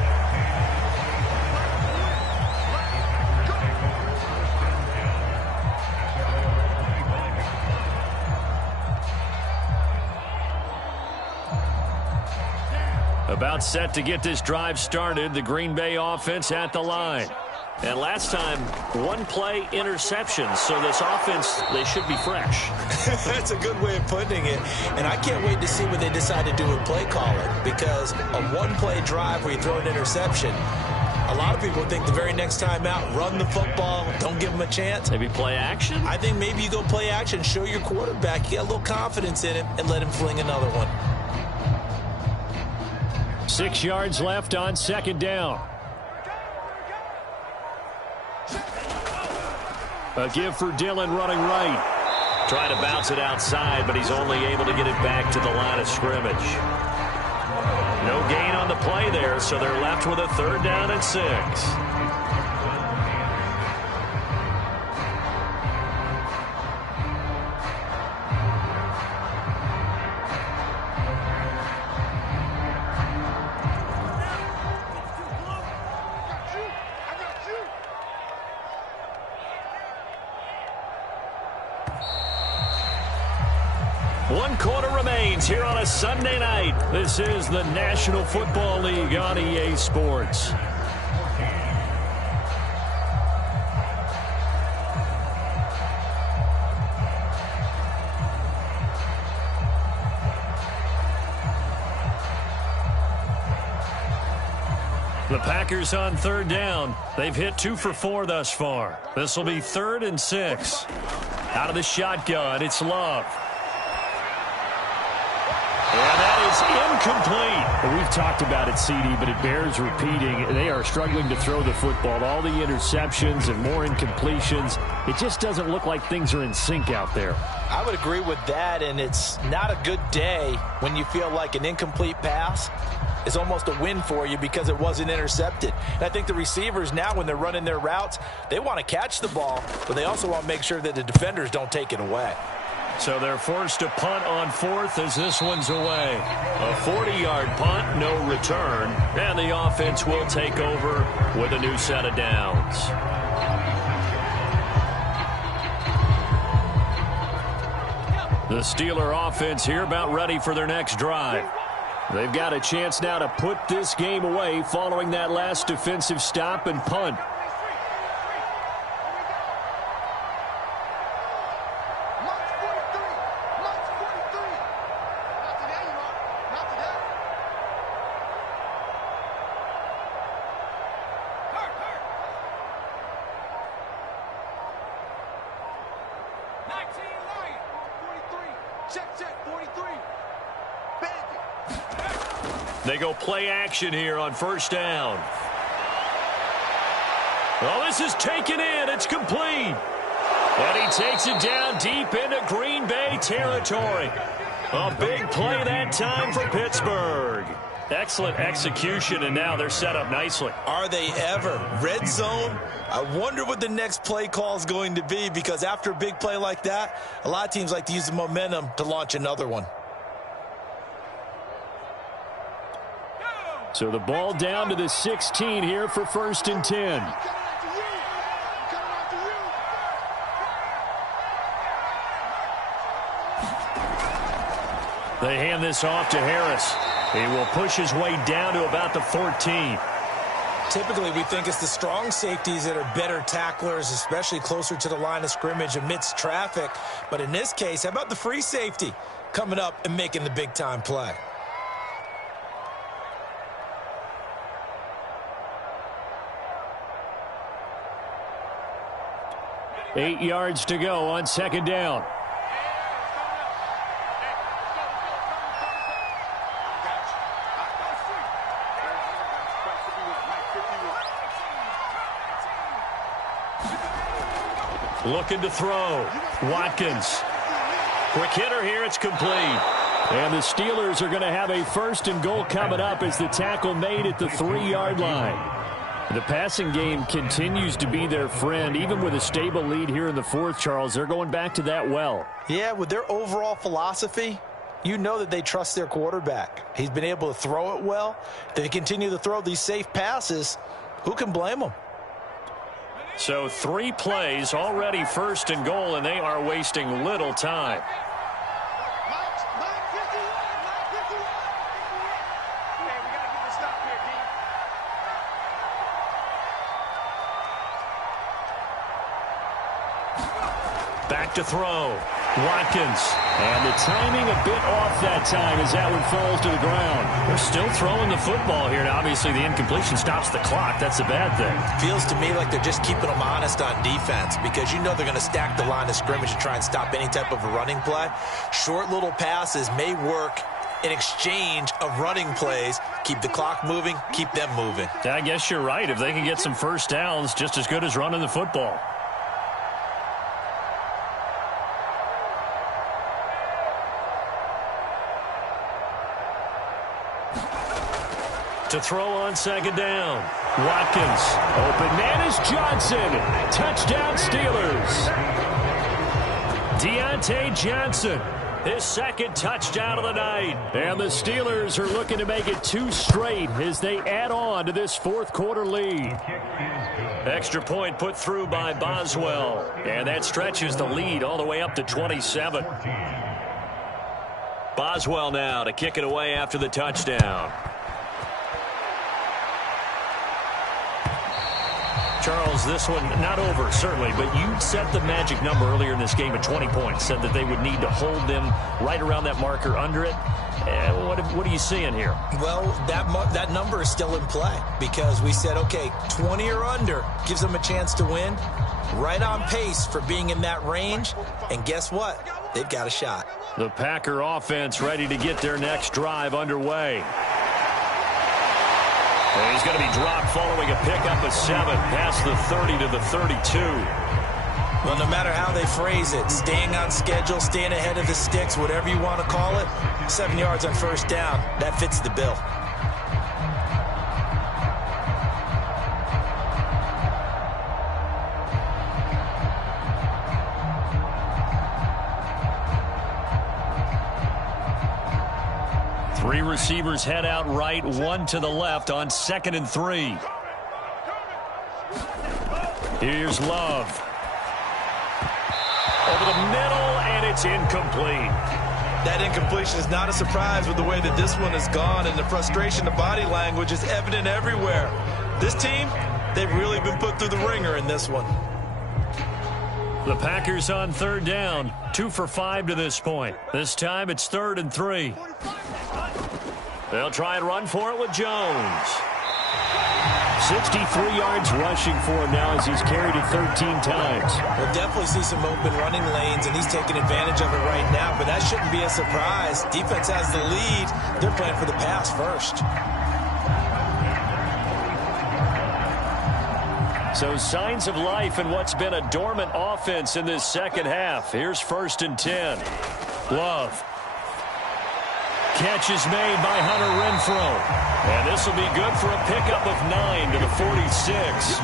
About set to get this drive started, the Green Bay offense at the line. And last time, 1 play interception, so this offense, they should be fresh. That's a good way of putting it. And I can't wait to see what they decide to do with play calling, because a 1-play drive where you throw an interception, a lot of people think the very next time out, run the football, don't give them a chance. Maybe play action? I think maybe you go play action, show your quarterback, get a little confidence in him, and let him fling another one. 6 yards left on 2nd down. A give for Dillon running right. Trying to bounce it outside, but he's only able to get it back to the line of scrimmage. No gain on the play there, so they're left with a 3rd down and 6. One quarter remains here on a Sunday night. This is the National Football League on EA Sports. The Packers on 3rd down. They've hit 2 for 4 thus far. This will be 3rd and 6. Out of the shotgun, it's Love. And that is incomplete. We've talked about it, CD, but it bears repeating. They are struggling to throw the football. All the interceptions and more incompletions. It just doesn't look like things are in sync out there. I would agree with that, and it's not a good day when you feel like an incomplete pass is almost a win for you because it wasn't intercepted. And I think the receivers now, when they're running their routes, they want to catch the ball, but they also want to make sure that the defenders don't take it away. So they're forced to punt on 4th as this one's away. A 40-yard punt, no return, and the offense will take over with a new set of downs. The Steeler offense here about ready for their next drive. They've got a chance now to put this game away following that last defensive stop and punt. They go play action here on 1st down. Well, this is taken in. It's complete. And he takes it down deep into Green Bay territory. A big play that time for Pittsburgh. Excellent execution, and now they're set up nicely. Are they ever? Red zone? I wonder what the next play call is going to be, because after a big play like that, a lot of teams like to use the momentum to launch another one. So the ball down to the 16 here for 1st and 10. They hand this off to Harris. He will push his way down to about the 14. Typically, we think it's the strong safeties that are better tacklers, especially closer to the line of scrimmage amidst traffic. But in this case, how about the free safety coming up and making the big-time play? Eight yards to go on second down. Looking to throw. Watkins. Quick hitter here. It's complete. And the Steelers are going to have a first and goal coming up as the tackle made at the 3-yard line. The passing game continues to be their friend. Even with a stable lead here in the fourth, Charles, they're going back to that well. Yeah, with their overall philosophy, you know that they trust their quarterback. He's been able to throw it well. If they continue to throw these safe passes, who can blame them? So 3 plays, already first and goal, and they are wasting little time. Back to throw. Watkins. And the timing a bit off that time as that one falls to the ground. They're still throwing the football here. Now, obviously, the incompletion stops the clock. That's a bad thing. Feels to me like they're just keeping them honest on defense because you know they're going to stack the line of scrimmage and try and stop any type of a running play. Short little passes may work in exchange of running plays. Keep the clock moving, keep them moving. I guess you're right. If they can get some first downs, just as good as running the football. To throw on second down. Watkins. Open man is Johnson. Touchdown Steelers. Deontay Johnson. His second touchdown of the night. And the Steelers are looking to make it 2 straight as they add on to this fourth quarter lead. Extra point put through by Boswell. And that stretches the lead all the way up to 27. Boswell now to kick it away after the touchdown. Charles, this one not over, certainly, but you set the magic number earlier in this game at 20 points, said that they would need to hold them right around that marker under it. What are you seeing here? Well, that number is still in play because we said, okay, 20 or under gives them a chance to win. Right on pace for being in that range, and guess what? They've got a shot. The Packer offense ready to get their next drive underway. And he's going to be dropped following a pickup of 7 past the 30 to the 32. Well, no matter how they phrase it, staying on schedule, staying ahead of the sticks, whatever you want to call it, 7 yards on first down, that fits the bill. Three receivers head out right, 1 to the left on 2nd and 3. Here's Love. Over the middle, and it's incomplete. That incompletion is not a surprise with the way that this one has gone, and the frustration, the body language is evident everywhere. This team, they've really been put through the ringer in this one. The Packers on 3rd down, 2 for 5 to this point. This time it's 3rd and 3. They'll try and run for it with Jones. 63 yards rushing for him now as he's carried it 13 times. We'll definitely see some open running lanes, and he's taking advantage of it right now, but that shouldn't be a surprise. Defense has the lead. They're playing for the pass first. So signs of life in what's been a dormant offense in this second half. Here's 1st and 10. Love. Catch is made by Hunter Renfrow. And this will be good for a pickup of 9 to the 46.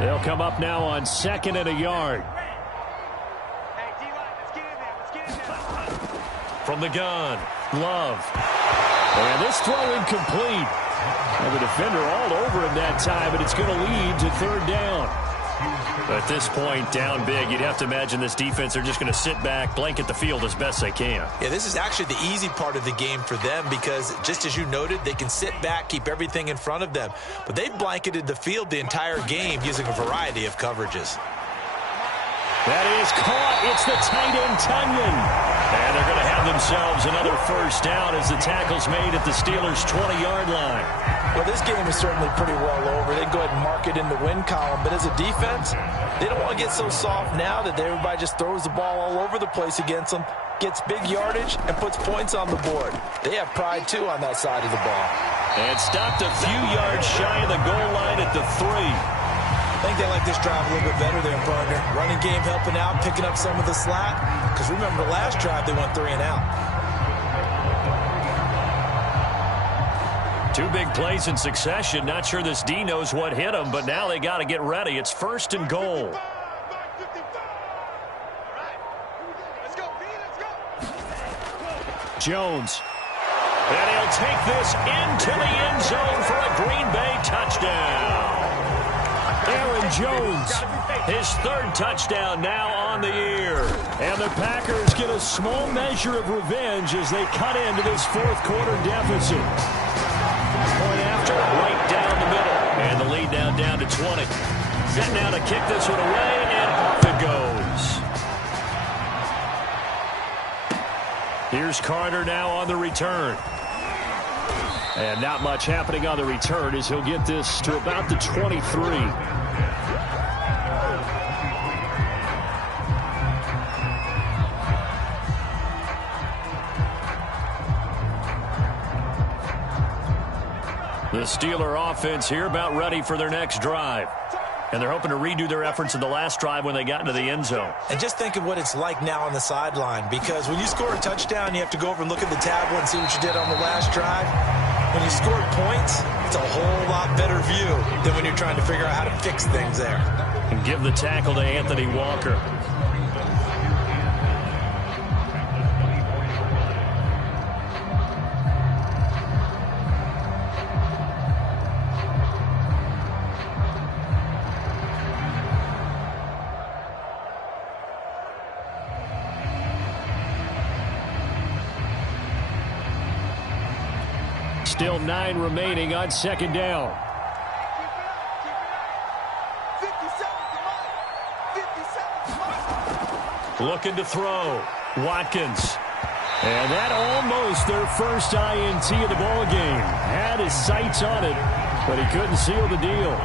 They'll come up now on 2nd and a yard. From the gun, Love. And this throw incomplete. And the defender all over him that time, but it's going to lead to third down. At this point, down big, you'd have to imagine this defense are just going to sit back, blanket the field as best they can. Yeah, this is actually the easy part of the game for them because, just as you noted, they can sit back, keep everything in front of them. But they've blanketed the field the entire game using a variety of coverages. That is caught. It's the tight end, Tunyon. And they're going to have themselves another first down as the tackle's made at the Steelers' 20-yard line. Well, this game is certainly pretty well over. They can go ahead and mark it in the win column. But as a defense, they don't want to get so soft now that everybody just throws the ball all over the place against them, gets big yardage, and puts points on the board. They have pride, too, on that side of the ball. And stopped a few yards shy of the goal line at the 3. I think they like this drive a little bit better there, partner. Running game helping out, picking up some of the slack. Because remember, the last drive, they went 3 and out. 2 big plays in succession. Not sure this D knows what hit them, but now they got to get ready. It's first and goal. Jones. And he'll take this into the end zone for a Green Bay touchdown. Aaron Jones, his 3rd touchdown now on the year. And the Packers get a small measure of revenge as they cut into this 4th quarter deficit. Point after, right down the middle. And the lead now down to 20. Set now to kick this one away, and off it goes. Here's Carter now on the return. And not much happening on the return as he'll get this to about the 23. The Steeler offense here about ready for their next drive. And they're hoping to redo their efforts in the last drive when they got into the end zone. And just think of what it's like now on the sideline, because when you score a touchdown, you have to go over and look at the tablet and see what you did on the last drive. When you scored points, it's a whole lot better view than when you're trying to figure out how to fix things there. And give the tackle to Anthony Walker. Still 9 remaining on 2nd down. Looking to throw. Watkins. And that almost their first INT of the ball game. Had his sights on it, but he couldn't seal the deal.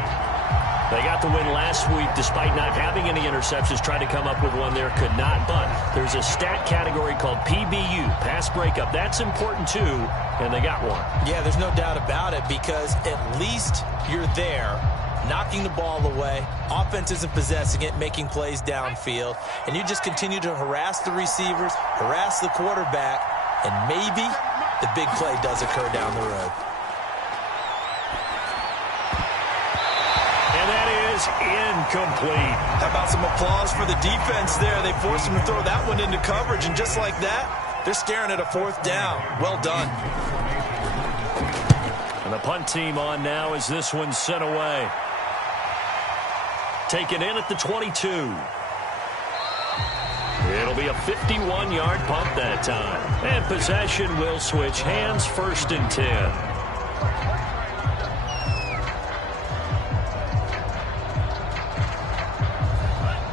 They got the win last week despite not having any interceptions. Tried to come up with one there, could not. But there's a stat category called PBU, pass breakup. That's important too, and they got one. Yeah, there's no doubt about it, because at least you're there, knocking the ball away. Offense isn't possessing it, making plays downfield. And you just continue to harass the receivers, harass the quarterback, and maybe the big play does occur down the road. And that is incomplete. How about some applause for the defense there? They forced him to throw that one into coverage, and just like that, they're staring at a 4th down. Well done. And the punt team on now as this one's sent away. Taken in at the 22. It'll be a 51-yard punt that time. And possession will switch hands, 1st and 10.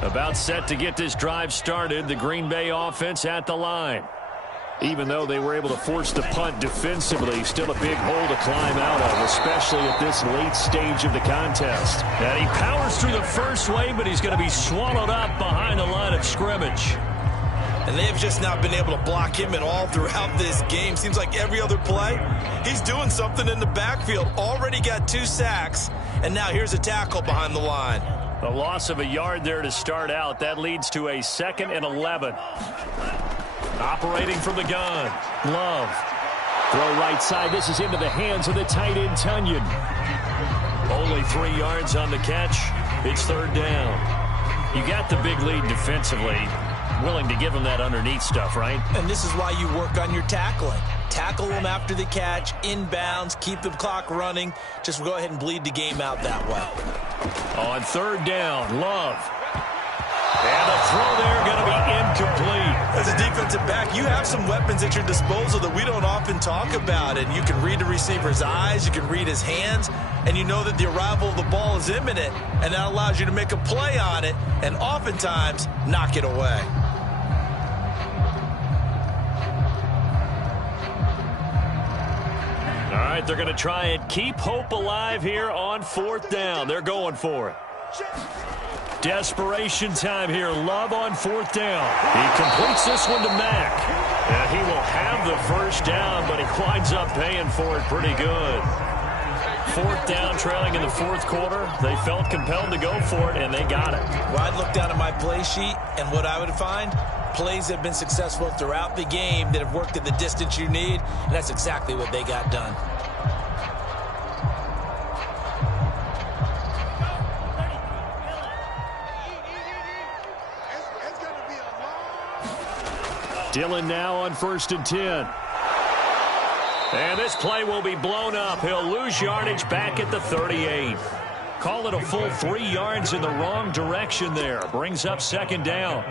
About set to get this drive started. The Green Bay offense at the line. Even though they were able to force the punt defensively, still a big hole to climb out of, especially at this late stage of the contest. And he powers through the first wave, but he's going to be swallowed up behind the line of scrimmage. And they have just not been able to block him at all throughout this game. Seems like every other play, he's doing something in the backfield. Already got 2 sacks, and now here's a tackle behind the line. A loss of a yard there to start out. That leads to a 2nd and 11. Operating from the gun. Love. Throw right side. This is into the hands of the tight end, Tunyon. Only 3 yards on the catch. It's 3rd down. You got the big lead defensively. Willing to give him that underneath stuff, right? And this is why you work on your tackling. Tackle them after the catch, inbounds, keep the clock running. Just go ahead and bleed the game out that way. On third down, Love. And the throw there going to be incomplete. As a defensive back, you have some weapons at your disposal that we don't often talk about. And you can read the receiver's eyes, you can read his hands, and you know that the arrival of the ball is imminent. And that allows you to make a play on it and oftentimes knock it away. All right, they're going to try and keep hope alive here on fourth down. They're going for it. Desperation time here. Love on fourth down. He completes this one to Mack. And he will have the first down, but he winds up paying for it pretty good. Fourth down, trailing in the fourth quarter. They felt compelled to go for it, and they got it. Well, I'd look down at my play sheet, and what I would find, plays have been successful throughout the game that have worked at the distance you need, and that's exactly what they got done. Dillon now on 1st and 10. And this play will be blown up. He'll lose yardage back at the 38. Call it a full 3 yards in the wrong direction there. Brings up second down.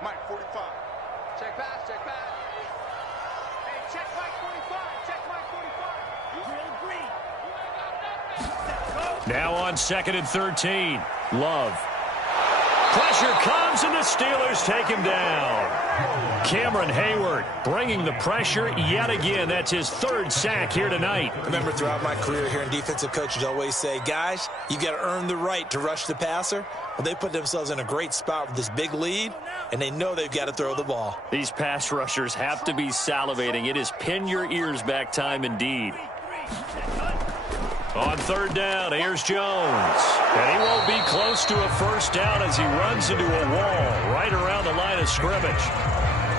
Mike, 45. Check pass, check pass. Hey, check Mike 45. Check Mike 45. Now on 2nd and 13. Love. Pressure comes, and the Steelers take him down. Cameron Hayward bringing the pressure yet again. That's his 3rd sack here tonight. I remember throughout my career here in defensive coaches always say, guys, you got to earn the right to rush the passer. Well, they put themselves in a great spot with this big lead, and they know they've got to throw the ball. These pass rushers have to be salivating. It is pin your ears back time indeed. On 3rd down, here's Jones. And he won't be close to a first down as he runs into a wall right around the line of scrimmage.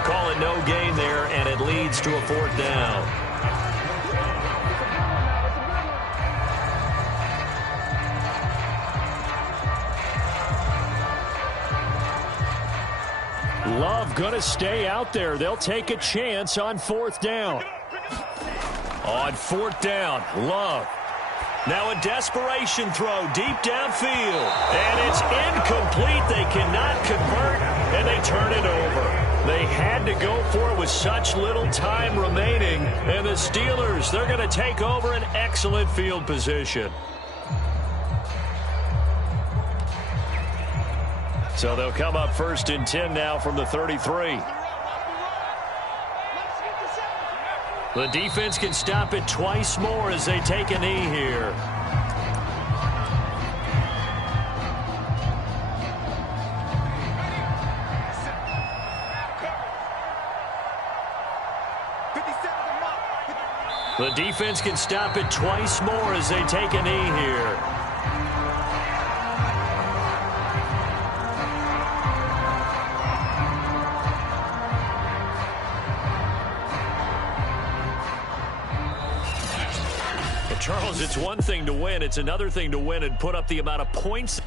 Call it no gain there, and it leads to a 4th down. Love going to stay out there. They'll take a chance on 4th down. On 4th down, Love. Now a desperation throw deep downfield. And it's incomplete. They cannot convert, and they turn it over. They had to go for it with such little time remaining. And the Steelers, they're going to take over an excellent field position. So they'll come up 1st and 10 now from the 33. The defense can stop it twice more as they take a knee here. The defense can stop it twice more as they take a knee here. Charles, it's one thing to win. It's another thing to win and put up the amount of points.